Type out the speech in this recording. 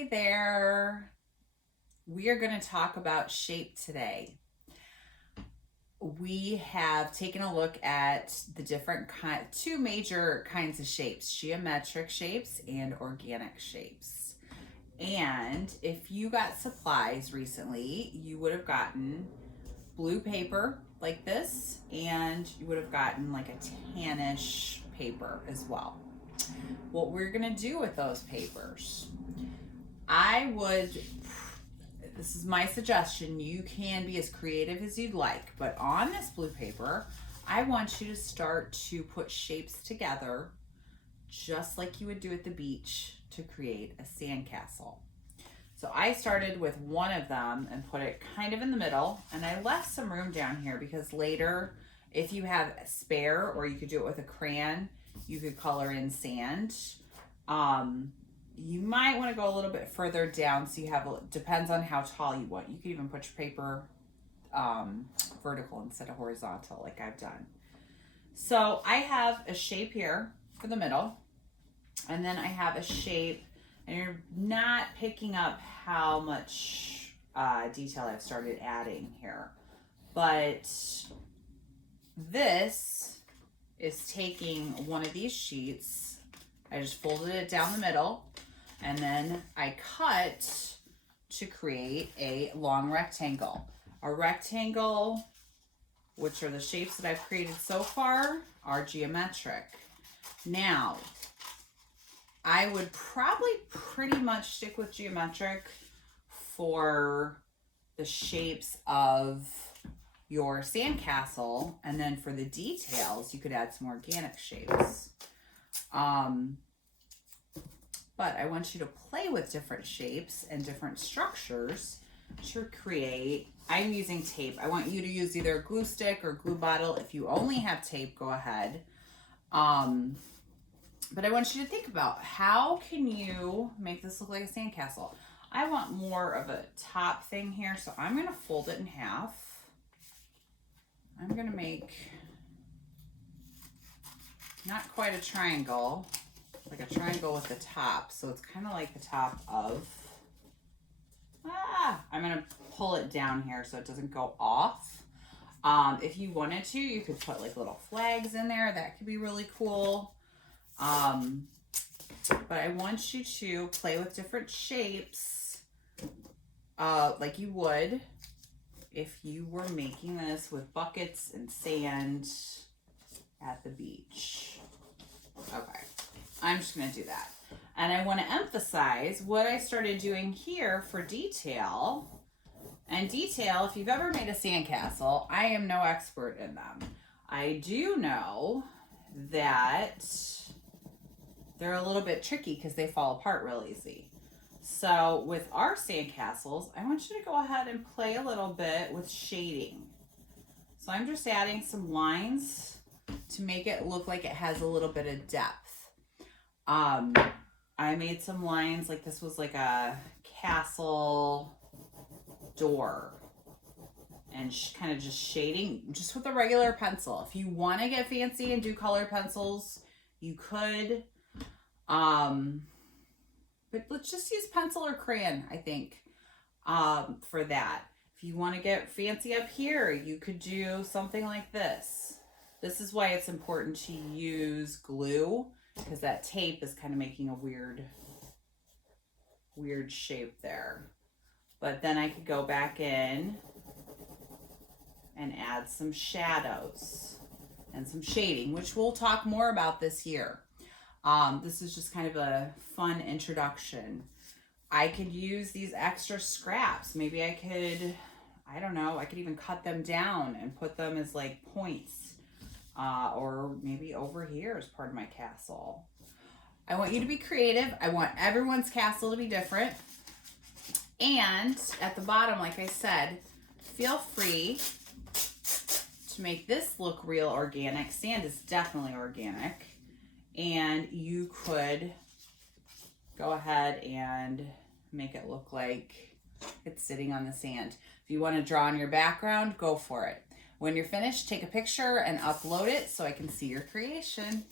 Hey there. We are going to talk about shape today. We have taken a look at the two major kinds of shapes, geometric shapes and organic shapes. And if you got supplies recently, you would have gotten blue paper like this, and you would have gotten like a tannish paper as well. What we're going to do with those papers, this is my suggestion, you can be as creative as you'd like, but on this blue paper, I want you to start to put shapes together just like you would do at the beach to create a sandcastle. So I started with one of them and put it kind of in the middle, and I left some room down here because later, if you have a spare, or you could do it with a crayon, you could color in sand. You might want to go a little bit further down, so you have, depends on how tall you want. You could even put your paper vertical instead of horizontal like I've done. So I have a shape here for the middle, and then I have a shape, and you're not picking up how much detail I've started adding here, but this is taking one of these sheets. I just folded it down the middle, and then I cut to create a long rectangle. A rectangle, which are the shapes that I've created so far, are geometric. Now, I would probably pretty much stick with geometric for the shapes of your sandcastle, and then for the details, you could add some organic shapes. But I want you to play with different shapes and different structures to create. I'm using tape. I want you to use either a glue stick or glue bottle. If you only have tape, go ahead. But I want you to think about, how can you make this look like a sandcastle? I want more of a top thing here, so I'm going to fold it in half. I'm going to make not quite a triangle, like a triangle with the top. So it's kind of like the top of, I'm going to pull it down here so it doesn't go off. If you wanted to, you could put like little flags in there. That could be really cool. But I want you to play with different shapes, like you would if you were making this with buckets and sand at the beach. Okay, I'm just gonna do that. And I wanna emphasize what I started doing here for detail. And detail, if you've ever made a sandcastle, I am no expert in them. I do know that they're a little bit tricky because they fall apart real easy. So with our sandcastles, I want you to go ahead and play a little bit with shading. So I'm just adding some lines to make it look like it has a little bit of depth. I made some lines, like this was like a castle door, and kind of just shading just with a regular pencil. If you want to get fancy and do colored pencils, you could. But let's just use pencil or crayon, I think, for that. If you want to get fancy up here, you could do something like this. This is why it's important to use glue, because that tape is kind of making a weird shape there. But then I could go back in and add some shadows and some shading, which we'll talk more about this year. This is just kind of a fun introduction. I could use these extra scraps. Maybe I could, I don't know, I could even cut them down and put them as like points. Or maybe over here as part of my castle. I want you to be creative. I want everyone's castle to be different. And at the bottom, like I said, feel free to make this look real organic. Sand is definitely organic. And you could go ahead and make it look like it's sitting on the sand. If you want to draw on your background, go for it. When you're finished, take a picture and upload it so I can see your creation.